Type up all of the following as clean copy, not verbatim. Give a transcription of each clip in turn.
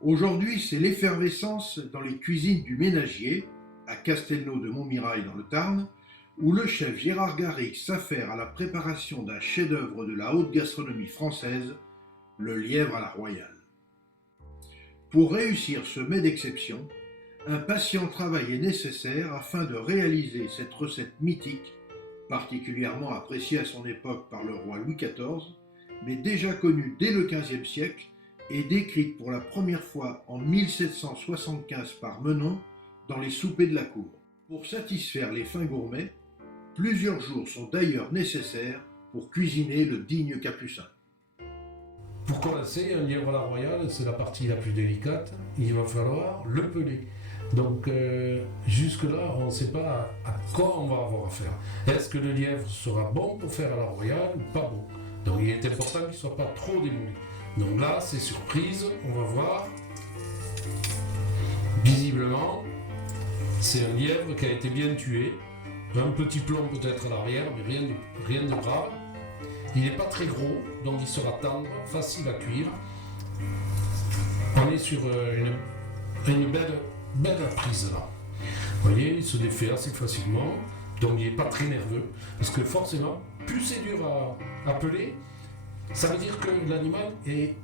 Aujourd'hui, c'est l'effervescence dans les cuisines du Ménagier, à Castelnau de Montmirail dans le Tarn, où le chef Gérard Garrigue s'affaire à la préparation d'un chef-d'œuvre de la haute gastronomie française, le lièvre à la royale. Pour réussir ce mets d'exception, un patient travail est nécessaire afin de réaliser cette recette mythique, particulièrement appréciée à son époque par le roi Louis XIV, mais déjà connue dès le XVe siècle et décrite pour la première fois en 1775 par Menon dans les soupers de la cour. Pour satisfaire les fins gourmets, plusieurs jours sont d'ailleurs nécessaires pour cuisiner le digne capucin. Pour commencer, un lièvre à la royale, c'est la partie la plus délicate. Il va falloir le peler. Donc jusque-là, on ne sait pas à quoi on va avoir affaire. Est-ce que le lièvre sera bon pour faire à la royale ou pas bon? Donc il est important qu'il ne soit pas trop démoli. Donc là, c'est surprise, on va voir. Visiblement, c'est un lièvre qui a été bien tué. Un petit plomb peut-être à l'arrière, mais rien de grave. Il n'est pas très gros, donc il sera tendre, facile à cuire. On est sur une belle prise là. Vous voyez, il se défait assez facilement, donc il n'est pas très nerveux. Parce que forcément, plus c'est dur à peler, ça veut dire que l'animal est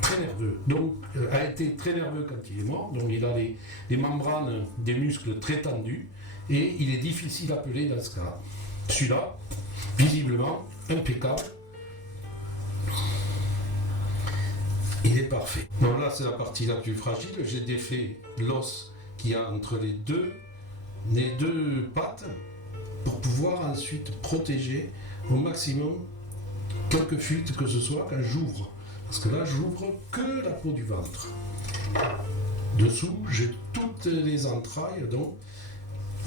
très nerveux. Donc, a été très nerveux quand il est mort, donc il a les membranes des muscles très tendus, et il est difficile à peler dans ce cas. Celui-là, visiblement, impeccable. Il est parfait. Donc là, c'est la partie la plus fragile. J'ai défait l'os qu'il y a entre les deux pattes pour pouvoir ensuite protéger au maximum quelques fuites que ce soit quand j'ouvre. Parce que là, j'ouvre que la peau du ventre. Dessous, j'ai toutes les entrailles, donc,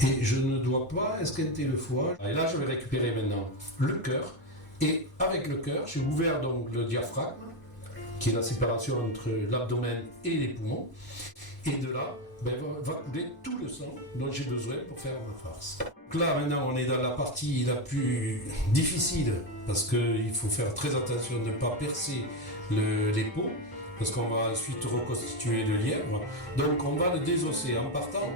et je ne dois pas esquinter le foie. Et là, je vais récupérer maintenant le cœur. Et avec le cœur, j'ai ouvert donc le diaphragme, qui est la séparation entre l'abdomen et les poumons. Et de là, va couler tout le sang dont j'ai besoin pour faire ma farce. Donc là, maintenant, on est dans la partie la plus difficile, parce qu'il faut faire très attention de ne pas percer les peaux, parce qu'on va ensuite reconstituer le lièvre. Donc on va le désosser en partant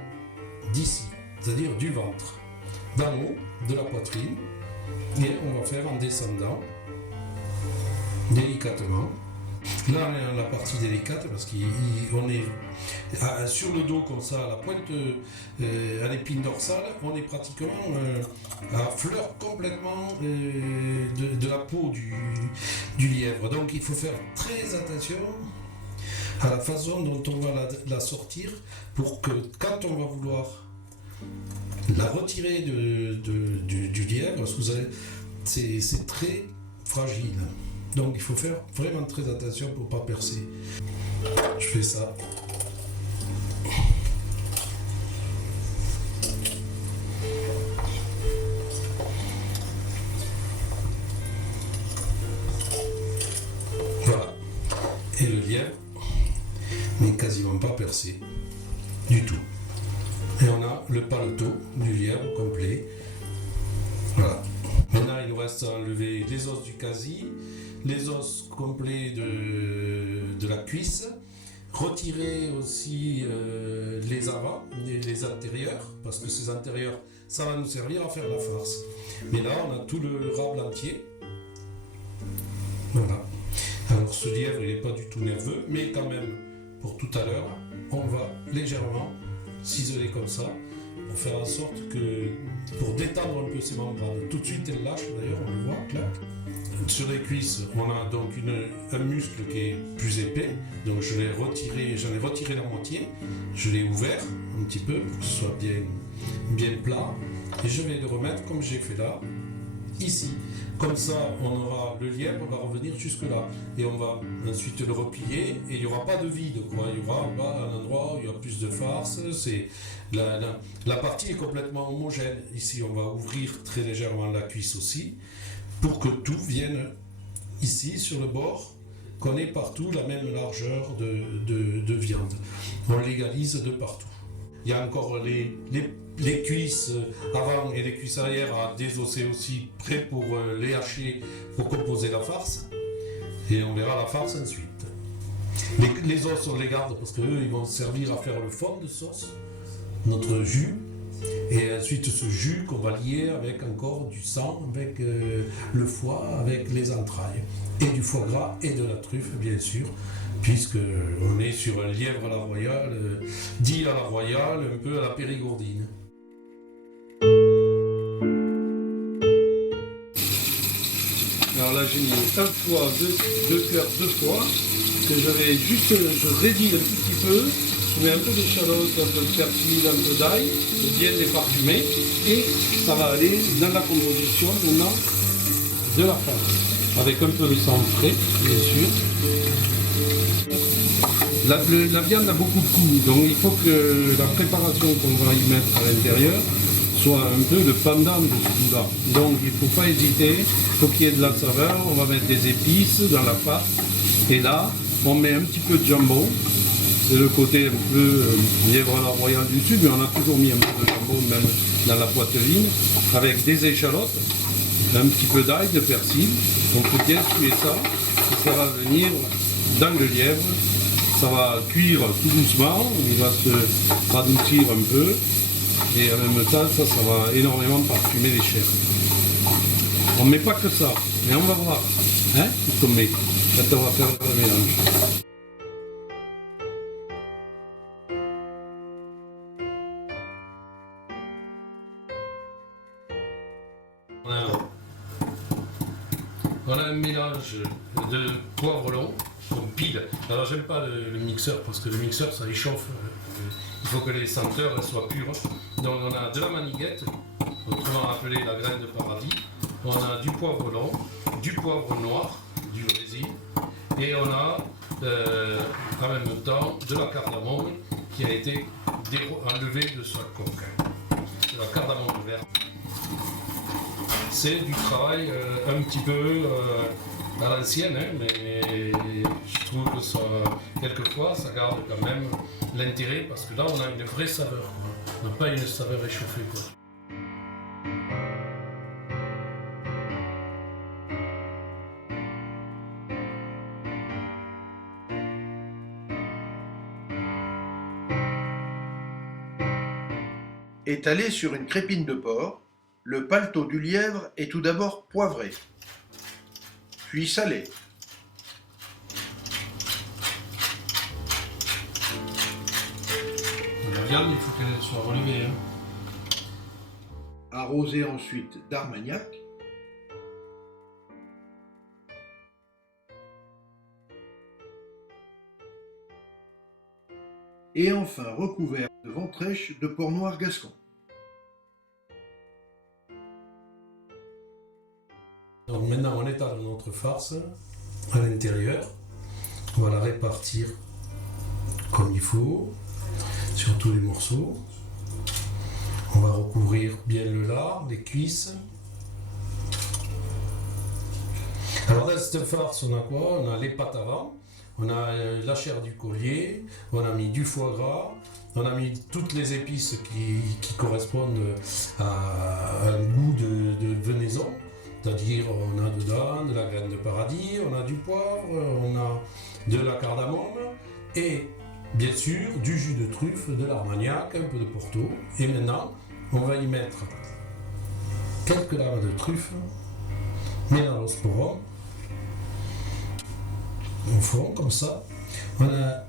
d'ici, c'est-à-dire du ventre, d'en haut, de la poitrine, et on va faire en descendant délicatement. Là, on est dans la partie délicate parce qu'on est sur le dos comme ça, à la pointe, à l'épine dorsale, on est pratiquement à fleur complètement de la peau du lièvre. Donc il faut faire très attention à la façon dont on va la sortir pour que quand on va vouloir la retirer du lièvre, parce que vous avez, c'est très fragile. Donc il faut faire vraiment très attention pour ne pas percer. Je fais ça. Voilà. Et le lièvre n'est quasiment pas percé du tout. Et on a le paletot du lièvre complet. Voilà. Maintenant, il nous reste à enlever les os du quasi, les os complets de la cuisse, retirer aussi les avants et les antérieurs, parce que ces antérieurs, ça va nous servir à faire la farce. Mais là, on a tout le rable entier. Voilà. Alors ce lièvre, il n'est pas du tout nerveux, mais quand même, pour tout à l'heure, on va légèrement ciseler comme ça, pour faire en sorte que, pour détendre un peu ses membranes. Tout de suite, elle lâche, d'ailleurs, on le voit, clac. Sur les cuisses, on a donc un muscle qui est plus épais, donc j'en ai retiré la moitié, je l'ai ouvert un petit peu pour que ce soit bien plat, et je vais le remettre comme j'ai fait là, ici. Comme ça, le lièvre va revenir jusque là, et on va ensuite le replier, et il n'y aura pas de vide, quoi. Il y aura un endroit où il y a plus de farce. La partie est complètement homogène. Ici, on va ouvrir très légèrement la cuisse aussi, pour que tout vienne ici sur le bord, qu'on ait partout la même largeur de viande. On l'égalise de partout. Il y a encore les cuisses avant et les cuisses arrière à désosser aussi, prêts pour les hacher, pour composer la farce. Et on verra la farce ensuite. Les os, on les garde parce qu'eux, ils vont servir à faire le fond de sauce, notre jus. Et ensuite, ce jus qu'on va lier avec encore du sang, avec le foie, avec les entrailles. Et du foie gras et de la truffe, bien sûr, puisqu'on est sur un lièvre à la royale, dit à la royale, un peu à la périgourdine. Alors là, j'ai mis un foie, deux cœurs, deux foie, que je rédile un tout petit peu. Je mets un peu d'échalote, un peu de persil, un peu d'ail, pour bien les parfumer. Et ça va aller dans la composition maintenant de la farce. Avec un peu de sang frais, bien sûr. La viande a beaucoup de goût, donc il faut que la préparation qu'on va y mettre à l'intérieur soit un peu le pendant de ce goût-là. Donc il ne faut pas hésiter, il faut qu'il y ait de la saveur, on va mettre des épices dans la pâte. Et là, on met un petit peu de jambon. C'est le côté un peu lièvre à la royale du sud, mais on a toujours mis un peu de jambon même dans la poiteline, avec des échalotes, un petit peu d'ail, de persil. On peut bien tuer ça, et ça va venir dans le lièvre. Ça va cuire tout doucement, il va se radoucir un peu, et en même temps, ça va énormément parfumer les chairs. On ne met pas que ça, mais on va voir, hein, tout qu'on met, quand on va faire le mélange. On a un mélange de poivre long, donc pile. Alors j'aime pas le mixeur parce que le mixeur ça échauffe. Il faut que les senteurs elles soient pures. Donc on a de la maniguette, autrement appelée la graine de paradis. On a du poivre long, du poivre noir, du Brésil. Et on a en même temps de la cardamome qui a été enlevée de sa coque. De la cardamome verte. C'est du travail un petit peu à l'ancienne, hein, mais je trouve que ça, quelquefois, ça garde quand même l'intérêt parce que là, on a une vraie saveur. Quoi. On n'a pas une saveur échauffée. Quoi. Étalé sur une crépine de porc, le paletot du lièvre est tout d'abord poivré, puis salé. La viande, il faut qu'elle soit relevée. Hein. Arrosé ensuite d'armagnac. Et enfin recouvert de ventrèche de porc noir gascon. Donc maintenant on étale notre farce à l'intérieur, on va la répartir comme il faut sur tous les morceaux. On va recouvrir bien le lard, les cuisses. Alors dans cette farce on a quoi? On a les pâtes avant, on a la chair du collier, on a mis du foie gras, on a mis toutes les épices qui correspondent à un goût de venaison. C'est-à-dire, on a dedans de la graine de paradis, on a du poivre, on a de la cardamome et bien sûr du jus de truffe, de l'armagnac, un peu de porto. Et maintenant, on va y mettre quelques lames de truffe, mélaноsporum, au fond, comme ça. On a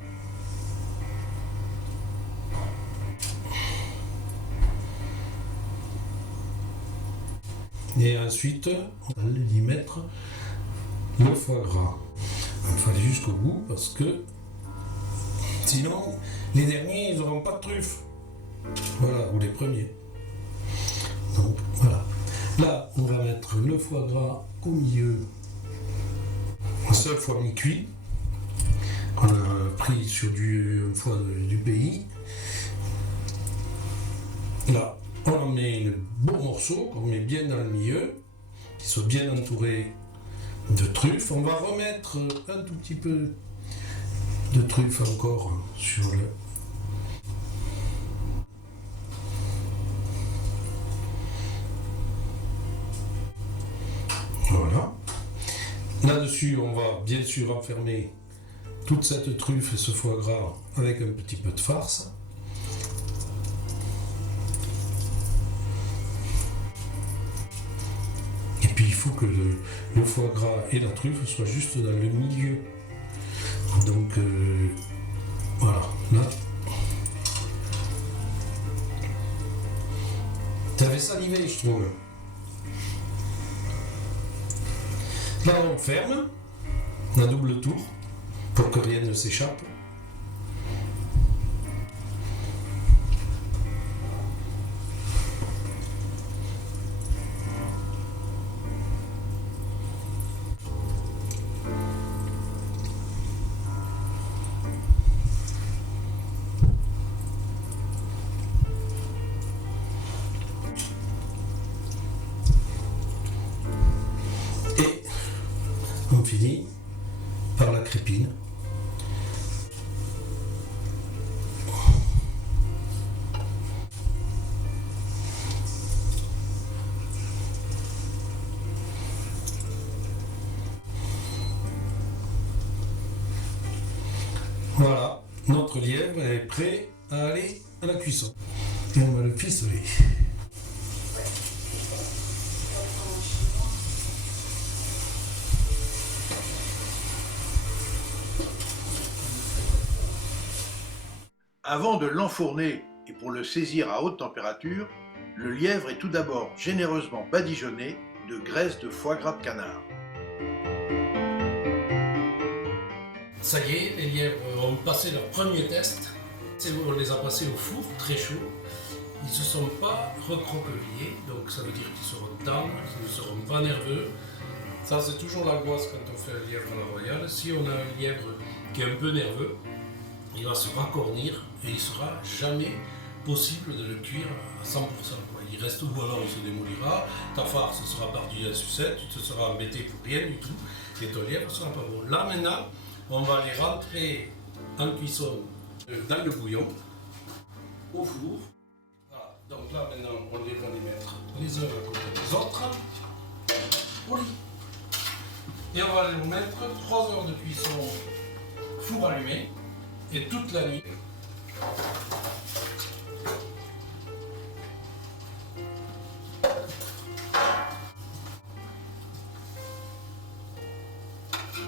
et ensuite, on va y mettre le foie gras. Il faut aller jusqu'au bout parce que sinon, les derniers, ils n'auront pas de truffe. Voilà, ou les premiers. Donc, voilà. Là, on va mettre le foie gras au milieu. Un seul foie mi-cuit. On a pris sur du foie du pays. Là, on en met un beau morceau qu'on met bien dans le milieu, qui soit bien entouré de truffes. On va remettre un tout petit peu de truffes encore sur le... Voilà. Là-dessus, on va bien sûr enfermer toute cette truffe et ce foie gras avec un petit peu de farce. Et puis il faut que le foie gras et la truffe soient juste dans le milieu. Donc voilà, là. T'avais salivé, je trouve. Là on ferme, un double tour pour que rien ne s'échappe. Et on finit par la crépine. Voilà, notre lièvre est prêt à aller à la cuisson. Et on va le ficeler. Avant de l'enfourner et pour le saisir à haute température, le lièvre est tout d'abord généreusement badigeonné de graisse de foie gras de canard. Ça y est, les lièvres ont passé leur premier test. On les a passés au four, très chaud. Ils ne se sont pas recroquevillés, donc ça veut dire qu'ils seront tendres, qu'ils ne seront pas nerveux. Ça, c'est toujours l'angoisse quand on fait un lièvre à la royale. Si on a un lièvre qui est un peu nerveux, il va se racornir et il ne sera jamais possible de le cuire à 100%. Il reste au volant, il se démolira, ta farce sera partie à sucette, tu te seras embêté pour rien du tout et ton lièvre ne sera pas bon. Là maintenant, on va les rentrer en cuisson dans le bouillon, au four. Voilà. Donc là maintenant, on va les mettre les uns à côté des autres, au lit. Et on va les mettre 3 heures de cuisson four allumé et toute la nuit.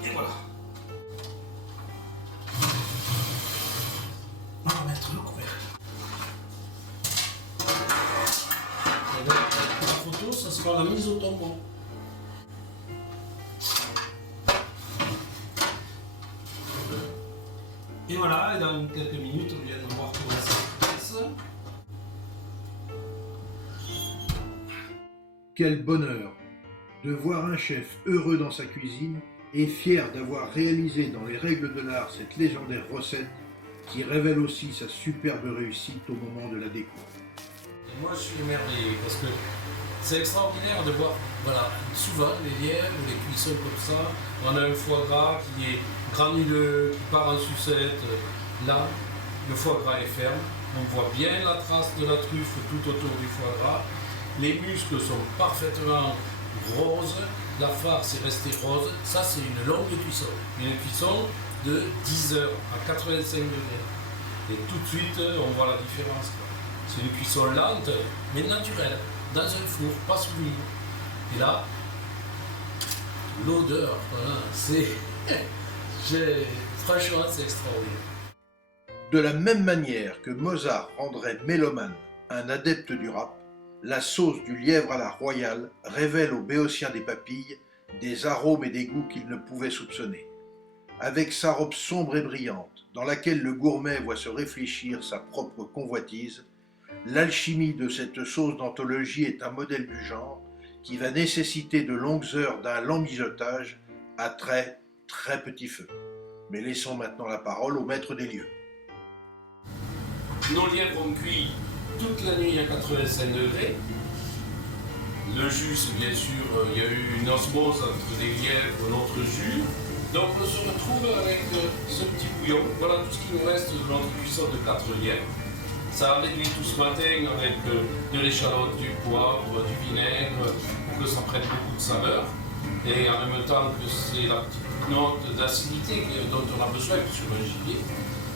Et voilà. On va mettre le couvercle. Et donc, la photo, ça sera la mise au tombeau. Et voilà, et dans quelques minutes, on vient de voir comment ça se passe. Quel bonheur de voir un chef heureux dans sa cuisine et fier d'avoir réalisé dans les règles de l'art cette légendaire recette qui révèle aussi sa superbe réussite au moment de la déco. Et moi je suis émerveillé parce que c'est extraordinaire de voir, voilà, souvent les lièvres, les cuissons comme ça, on a un foie gras qui est granuleux, qui part en sucette. Là, le foie gras est ferme, on voit bien la trace de la truffe tout autour du foie gras. Les muscles sont parfaitement roses, la farce est restée rose. Ça, c'est une longue cuisson. Une cuisson de 10 heures à 85 degrés. Et tout de suite, on voit la différence. C'est une cuisson lente, mais naturelle, dans un four, pas sous vide. Et là, l'odeur, voilà, c'est... Franchement, c'est extraordinaire. De la même manière que Mozart rendrait mélomane un adepte du rap, la sauce du lièvre à la royale révèle aux Béotiens des Papilles des arômes et des goûts qu'ils ne pouvaient soupçonner. Avec sa robe sombre et brillante, dans laquelle le gourmet voit se réfléchir sa propre convoitise, l'alchimie de cette sauce d'anthologie est un modèle du genre qui va nécessiter de longues heures d'un lent mijotage à très petit feu. Mais laissons maintenant la parole au maître des lieux. Nos lièvres ont cuit toute la nuit à 85 degrés. Le jus, bien sûr, il y a eu une osmose entre les lièvres et notre jus. Donc on se retrouve avec ce petit bouillon. Voilà tout ce qui nous reste de notre cuisson de 4 lièvres. Ça a réduit tout ce matin avec de l'échalote, du poivre, du vinaigre, pour que ça prenne beaucoup de saveur. Et en même temps que c'est la petite note d'acidité dont on a besoin sur un gibier.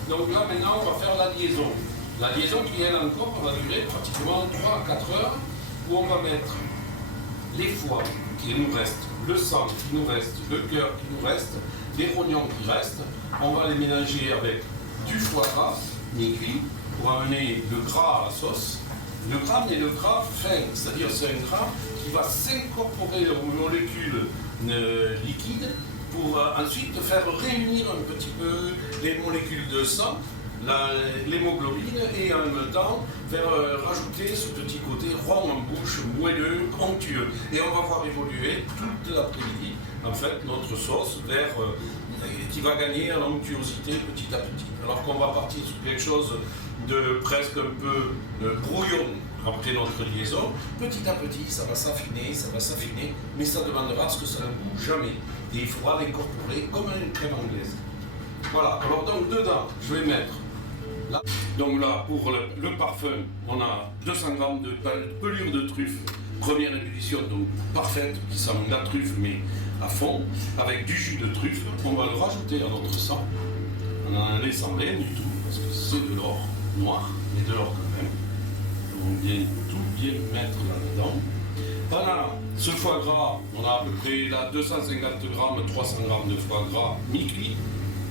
Donc là maintenant on va faire la liaison. La liaison qui elle encore va durer pratiquement 3 à 4 heures où on va mettre les foies qui nous restent, le sang qui nous reste, le cœur qui nous reste, les rognons qui restent. On va les mélanger avec du foie gras mi-cuit pour amener le gras à la sauce. Le gras, mais le gras fin, c'est-à-dire c'est un gras qui va s'incorporer aux molécules liquides pour ensuite faire réunir un petit peu les molécules de sang, l'hémoglobine, et en même temps faire rajouter ce petit côté rond en bouche, moelleux, onctueux. Et on va voir évoluer toute l'après-midi en fait notre sauce vers qui va gagner en onctuosité petit à petit. Alors qu'on va partir sur quelque chose de presque un peu brouillon après notre liaison, petit à petit ça va s'affiner, mais ça demandera à ce que ça ne bouge jamais. Et il faudra l'incorporer comme une crème anglaise. Voilà, alors donc dedans, je vais mettre là. Donc là, pour le parfum, on a 200 g de pelure de truffe, première ébullition, donc parfaite, qui sent la truffe, mais à fond, avec du jus de truffe. On va le rajouter à notre sang, en n'en laissant rien du tout, parce que c'est de l'or noir, mais de l'or quand même. On vient tout bien mettre là-dedans. Voilà, ce foie gras, on a à peu près là 250 g, 300 g de foie gras mi-cuit,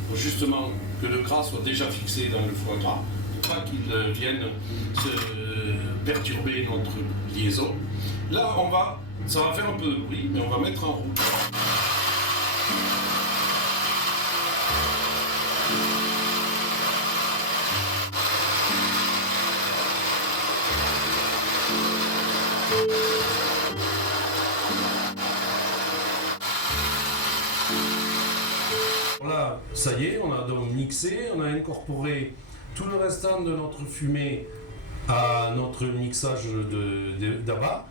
pour justement que le gras soit déjà fixé dans le foie gras, pour pas qu'il vienne se perturber notre liaison. Là, ça va faire un peu de bruit, mais on va mettre en route. Voilà, ça y est, on a donc mixé, on a incorporé tout le restant de notre fumée à notre mixage d'abat.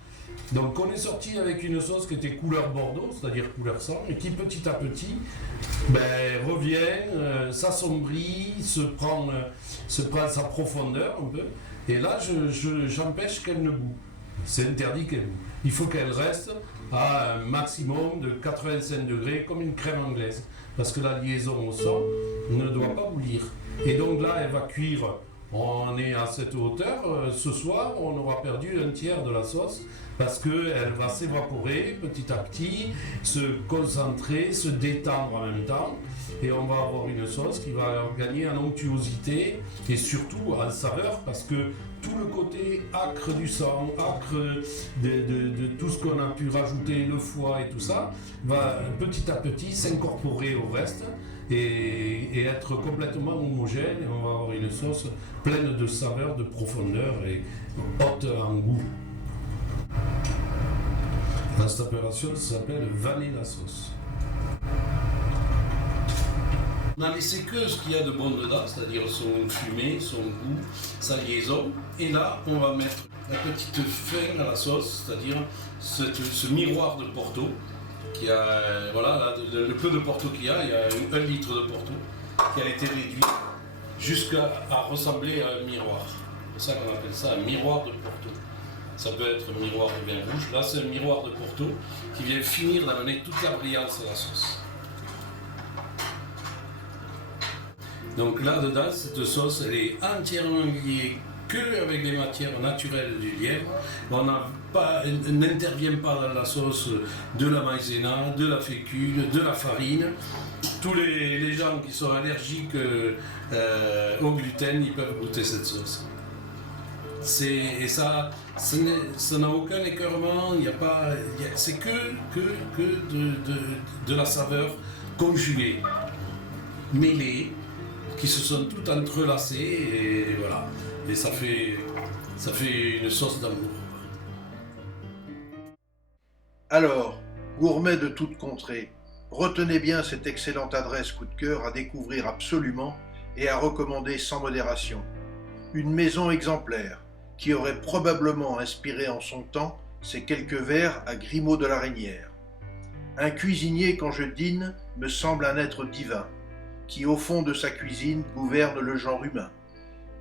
Donc on est sorti avec une sauce qui était couleur bordeaux, c'est-à-dire couleur sang, et qui petit à petit revient, s'assombrit, se prend sa profondeur un peu. Et là, j'empêche qu'elle ne boue. C'est interdit qu'elle boue. Il faut qu'elle reste à un maximum de 85 degrés, comme une crème anglaise, parce que la liaison au sang ne doit pas bouillir. Et donc là, elle va cuire. On est à cette hauteur. Ce soir, on aura perdu un tiers de la sauce parce qu'elle va s'évaporer petit à petit, se concentrer, se détendre en même temps. Et on va avoir une sauce qui va gagner en onctuosité et surtout en saveur, parce que tout le côté âcre du sang, âcre de tout ce qu'on a pu rajouter, le foie et tout ça, va petit à petit s'incorporer au reste et être complètement homogène. Et on va avoir une sauce pleine de saveur, de profondeur et haute en goût. Dans cette opération, ça s'appelle vanner la sauce. On a laissé que ce qu'il y a de bon dedans, c'est-à-dire son fumée, son goût, sa liaison. Et là, on va mettre la petite fin à la sauce, c'est-à-dire ce miroir de Porto. Qui a, voilà, là, le peu de Porto qu'il y a, il y a 1 litre de Porto qui a été réduit jusqu'à ressembler à un miroir. C'est ça qu'on appelle ça, un miroir de Porto. Ça peut être un miroir de vin rouge. Là, c'est un miroir de Porto qui vient finir d'amener toute la brillance à la sauce. Donc là-dedans, cette sauce, elle est entièrement liée qu'avec les matières naturelles du lièvre. On n'intervient pas dans la sauce de la maïzena, de la fécule, de la farine. Tous les gens qui sont allergiques au gluten, ils peuvent goûter cette sauce. Et ça n'a aucun écœurement, c'est que de la saveur conjuguée, mêlée, qui se sont toutes entrelacées, et voilà. Et ça fait une sauce d'amour. Alors, gourmet de toute contrée, retenez bien cette excellente adresse coup de cœur à découvrir absolument et à recommander sans modération. Une maison exemplaire qui aurait probablement inspiré en son temps ces quelques vers à Grimaud de la Reynière. Un cuisinier, quand je dîne, me semble un être divin, qui au fond de sa cuisine gouverne le genre humain,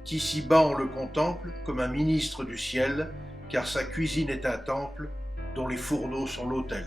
qu'ici-bas on le contemple comme un ministre du ciel, car sa cuisine est un temple dont les fourneaux sont l'autel.